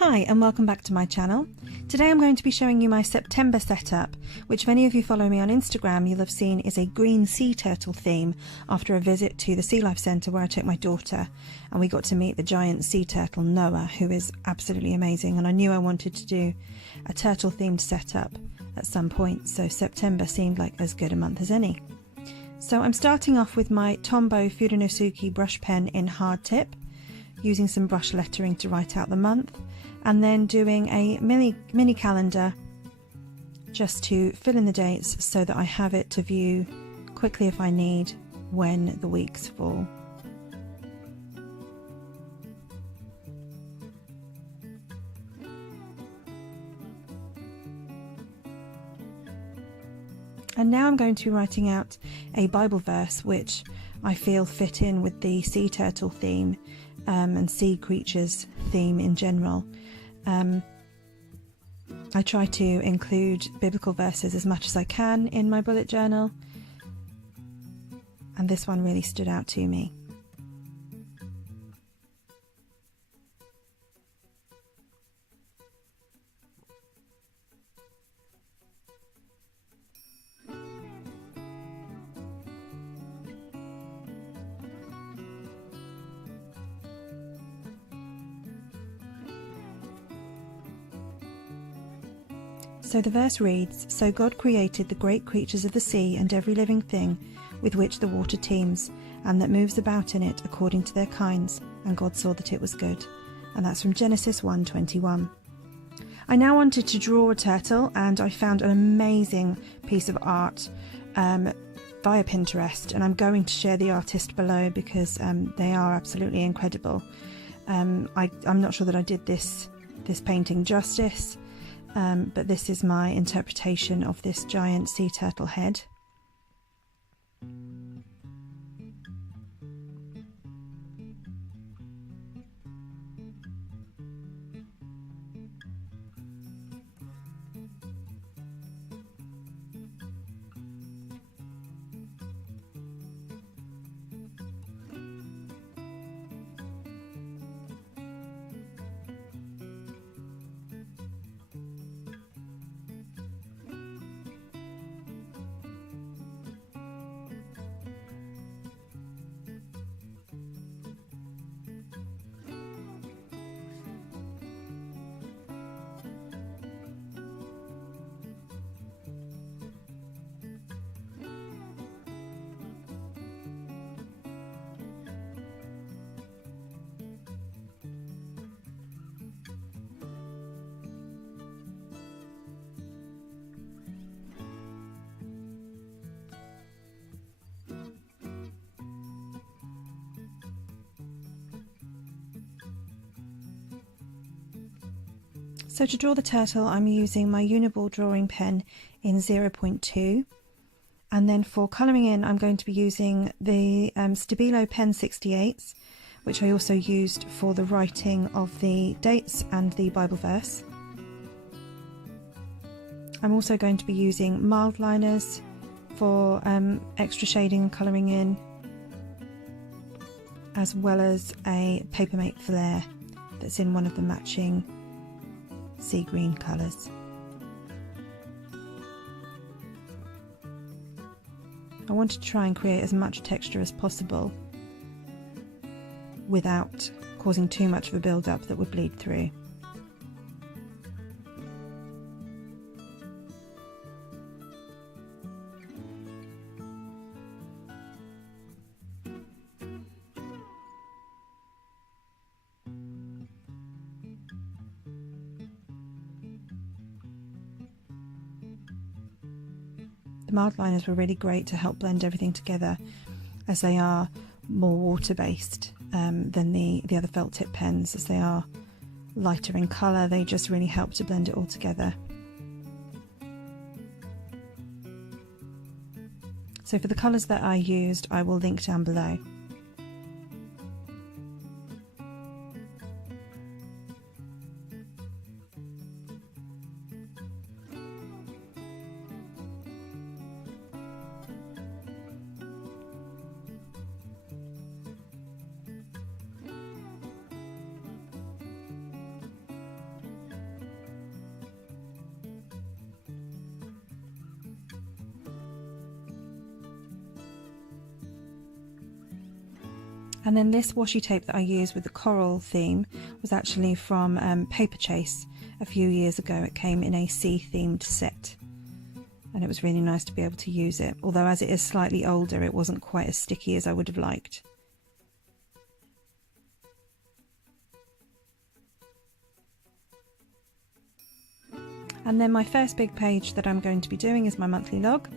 Hi and welcome back to my channel. Today I'm going to be showing you my September setup, which if any of you follow me on Instagram you'll have seen is a green sea turtle theme after a visit to the Sea Life Centre where I took my daughter and we got to meet the giant sea turtle Noah, who is absolutely amazing, and I knew I wanted to do a turtle themed setup at some point, so September seemed like as good a month as any. So I'm starting off with my Tombow Fudenosuke brush pen in hard tip, using some brush lettering to write out the month, and then doing a mini calendar just to fill in the dates so that I have it to view quickly if I need when the weeks fall. And now I'm going to be writing out a Bible verse which I feel fit in with the sea turtle theme and sea creatures theme in general. I try to include biblical verses as much as I can in my bullet journal, and this one really stood out to me. So the verse reads, "So God created the great creatures of the sea and every living thing with which the water teems, and that moves about in it according to their kinds, and God saw that it was good." And that's from Genesis 1:21. I now wanted to draw a turtle, and I found an amazing piece of art via Pinterest, and I'm going to share the artist below because they are absolutely incredible. I'm not sure that I did this painting justice, but this is my interpretation of this giant sea turtle head. So to draw the turtle, I'm using my Uniball drawing pen in 0.2, and then for colouring in I'm going to be using the Stabilo pen 68s, which I also used for the writing of the dates and the Bible verse. I'm also going to be using Mildliners for extra shading and colouring in, as well as a PaperMate Flair that's in one of the matching sea green colours. I wanted to try and create as much texture as possible without causing too much of a build-up that would bleed through. The Mildliners were really great to help blend everything together, as they are more water-based than the other felt tip pens. As they are lighter in colour, they just really help to blend it all together. So for the colours that I used, I will link down below. And then this washi tape that I used with the coral theme was actually from Paper Chase a few years ago. It came in a sea themed set and it was really nice to be able to use it, although as it is slightly older it wasn't quite as sticky as I would have liked. And then my first big page that I'm going to be doing is my monthly log.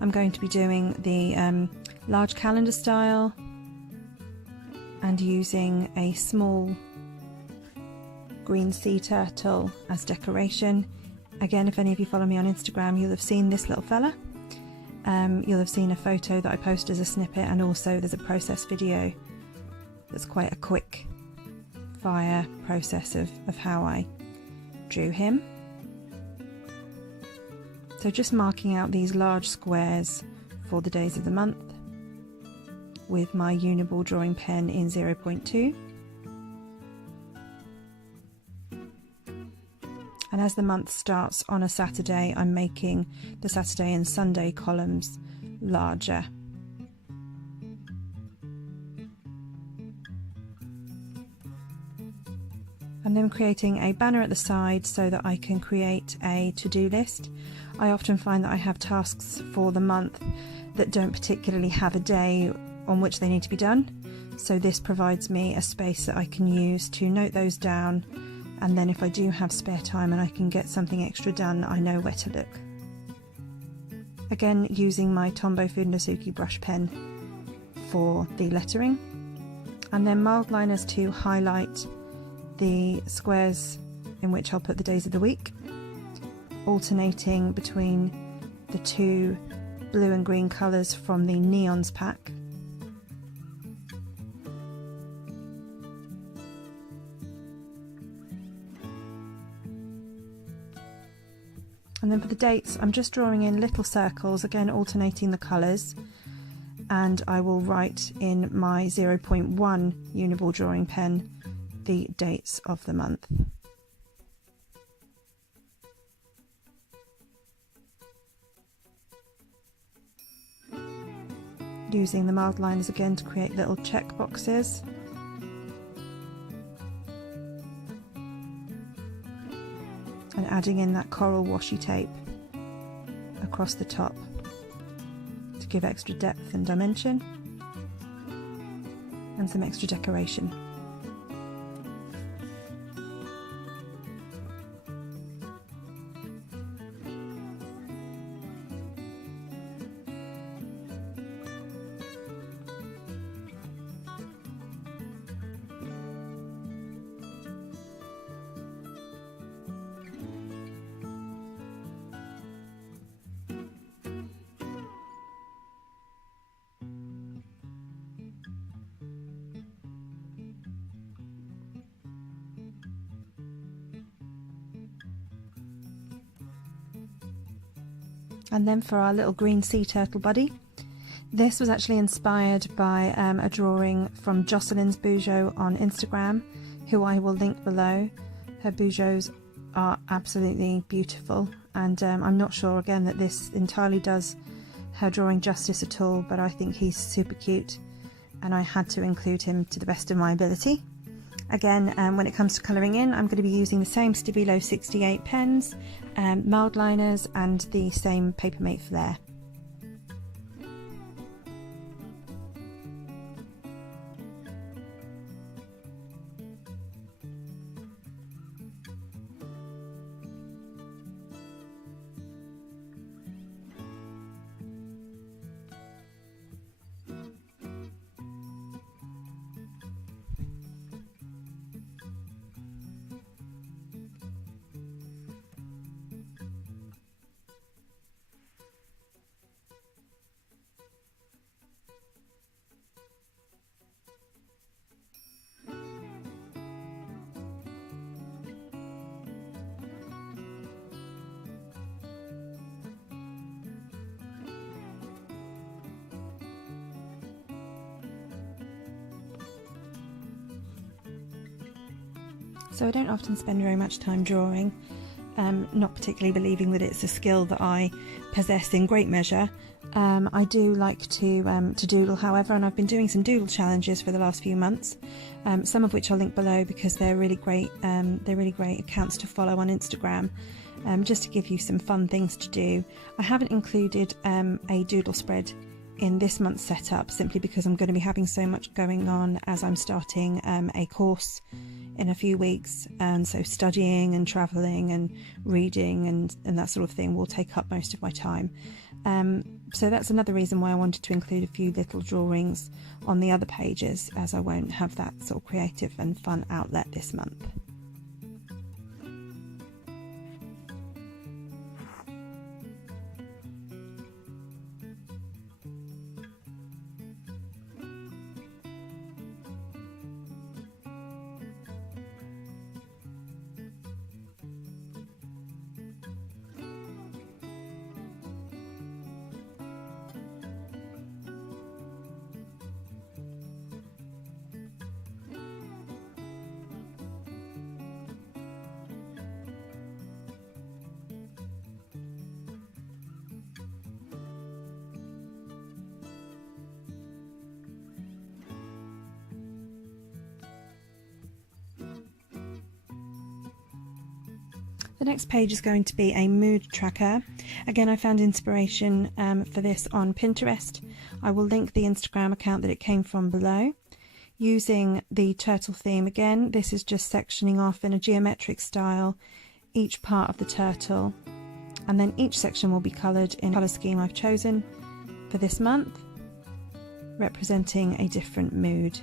I'm going to be doing the large calendar style and using a small green sea turtle as decoration. Again, if any of you follow me on Instagram, you'll have seen this little fella. You'll have seen a photo that I posted as a snippet, and also there's a process video that's quite a quick fire process of how I drew him. So just marking out these large squares for the days of the month with my Uniball drawing pen in 0.2. And as the month starts on a Saturday, I'm making the Saturday and Sunday columns larger. And then creating a banner at the side so that I can create a to-do list. I often find that I have tasks for the month that don't particularly have a day on which they need to be done. So this provides me a space that I can use to note those down, and then if I do have spare time and I can get something extra done, I know where to look. Again, using my Tombow Fudenosuke brush pen for the lettering, and then Mildliners to highlight the squares in which I'll put the days of the week, alternating between the two blue and green colours from the Neons pack. And then for the dates, I'm just drawing in little circles, again alternating the colours, and I will write in my 0.1 Uniball drawing pen the dates of the month. Using the Mildliners again to create little check boxes. And adding in that coral washi tape across the top to give extra depth and dimension and some extra decoration. And then for our little green sea turtle buddy, this was actually inspired by a drawing from Jocelyns Bujo on Instagram, who I will link below. Her Bujos are absolutely beautiful, and I'm not sure again that this entirely does her drawing justice at all, but I think he's super cute and I had to include him to the best of my ability. Again, when it comes to colouring in, I'm going to be using the same Stabilo 68 pens, Mildliners and the same PaperMate Flair. So I don't often spend very much time drawing, not particularly believing that it's a skill that I possess in great measure. I do like to doodle, however, and I've been doing some doodle challenges for the last few months, some of which I'll link below because they're really great accounts to follow on Instagram, just to give you some fun things to do. I haven't included a doodle spread in this month's setup simply because I'm going to be having so much going on as I'm starting a course in a few weeks, and so studying and travelling and reading and that sort of thing will take up most of my time. So that's another reason why I wanted to include a few little drawings on the other pages, as I won't have that sort of creative and fun outlet this month. The next page is going to be a mood tracker. Again, I found inspiration for this on Pinterest. I will link the Instagram account that it came from below. Using the turtle theme again, this is just sectioning off in a geometric style each part of the turtle, and then each section will be coloured in the colour scheme I've chosen for this month, representing a different mood.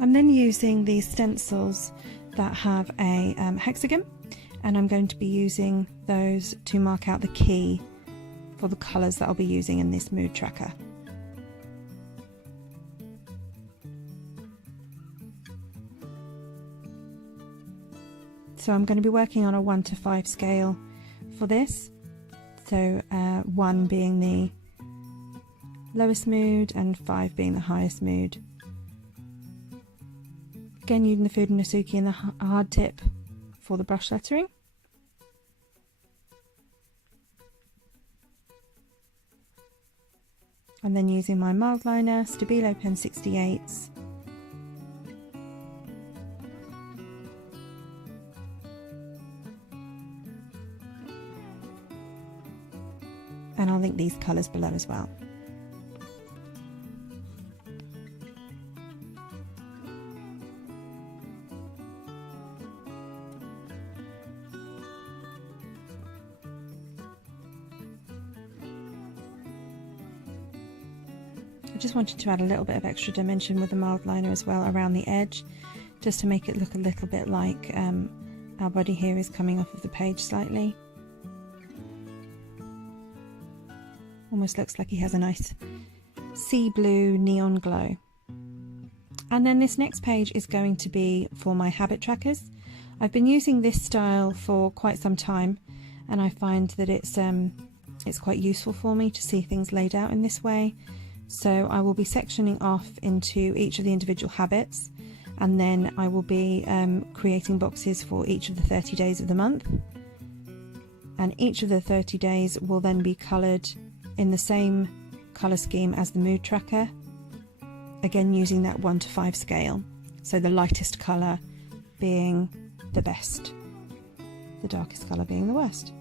I'm then using these stencils that have a hexagon, and I'm going to be using those to mark out the key for the colours that I'll be using in this mood tracker. So I'm going to be working on a 1 to 5 scale for this, so 1 being the lowest mood and 5 being the highest mood. Again, using the Fudenosuke and the hard tip for the brush lettering. And then using my Mildliner Stabilo pen 68s. And I'll link these colours below as well. I just wanted to add a little bit of extra dimension with the Mildliner as well around the edge, just to make it look a little bit like our body here is coming off of the page slightly. Almost looks like he has a nice sea blue neon glow. And then this next page is going to be for my habit trackers. I've been using this style for quite some time, and I find that it's quite useful for me to see things laid out in this way. So I will be sectioning off into each of the individual habits, and then I will be creating boxes for each of the 30 days of the month. and each of the 30 days will then be coloured in the same colour scheme as the mood tracker, again using that 1 to 5 scale, so the lightest colour being the best, the darkest colour being the worst.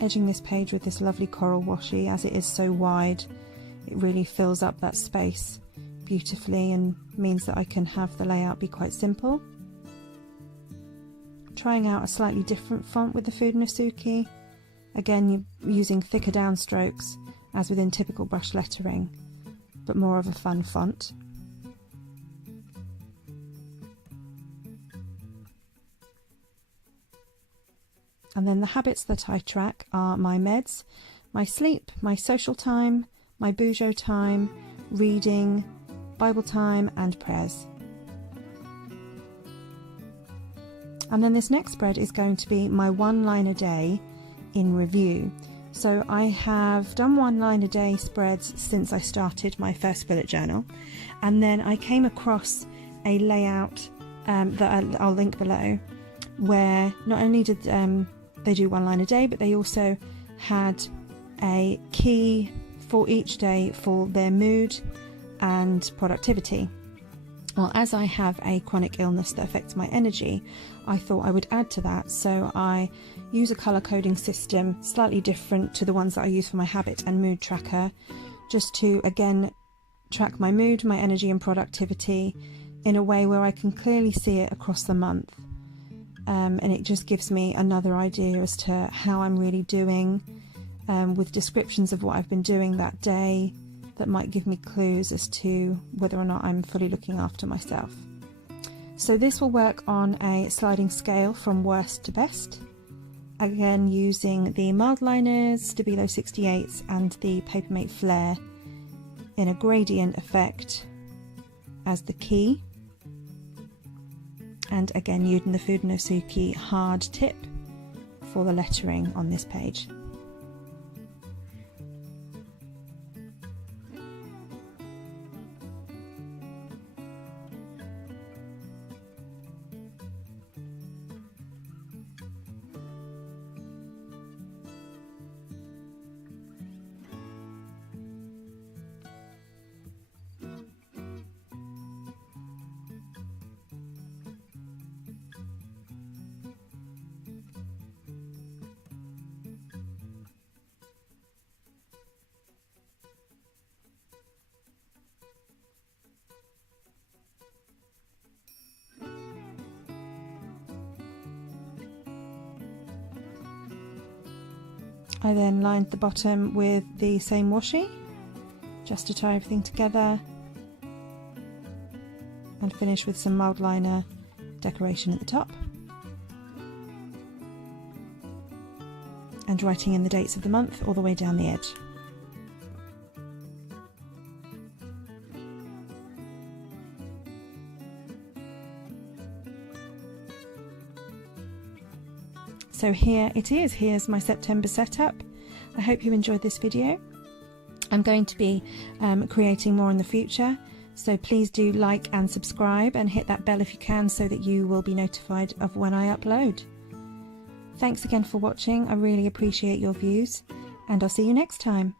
Edging this page with this lovely coral washi, as it is so wide, it really fills up that space beautifully and means that I can have the layout be quite simple. Trying out a slightly different font with the Fudenosuke, again using thicker downstrokes as within typical brush lettering, but more of a fun font. And then the habits that I track are my meds, my sleep, my social time, my Bujo time, reading, Bible time and prayers. And then this next spread is going to be my 1 line a day in review. So I have done 1 line a day spreads since I started my first bullet journal, and then I came across a layout that I'll link below, where not only did they do 1 line a day, but they also had a key for each day for their mood and productivity. Well, as I have a chronic illness that affects my energy, I thought I would add to that, so I use a colour coding system slightly different to the ones that I use for my habit and mood tracker, just to again track my mood, my energy and productivity in a way where I can clearly see it across the month. And it just gives me another idea as to how I'm really doing, with descriptions of what I've been doing that day that might give me clues as to whether or not I'm fully looking after myself. So this will work on a sliding scale from worst to best, again using the Mildliners, Stabilo 68s and the PaperMate Flair in a gradient effect as the key, and again using the Fudenosuke hard tip for the lettering on this page. I then lined the bottom with the same washi, just to tie everything together, and finish with some Mildliner decoration at the top, and writing in the dates of the month all the way down the edge. So here it is, here's my September setup. I hope you enjoyed this video. I'm going to be creating more in the future, so please do like and subscribe and hit that bell if you can so that you will be notified of when I upload. Thanks again for watching, I really appreciate your views, and I'll see you next time.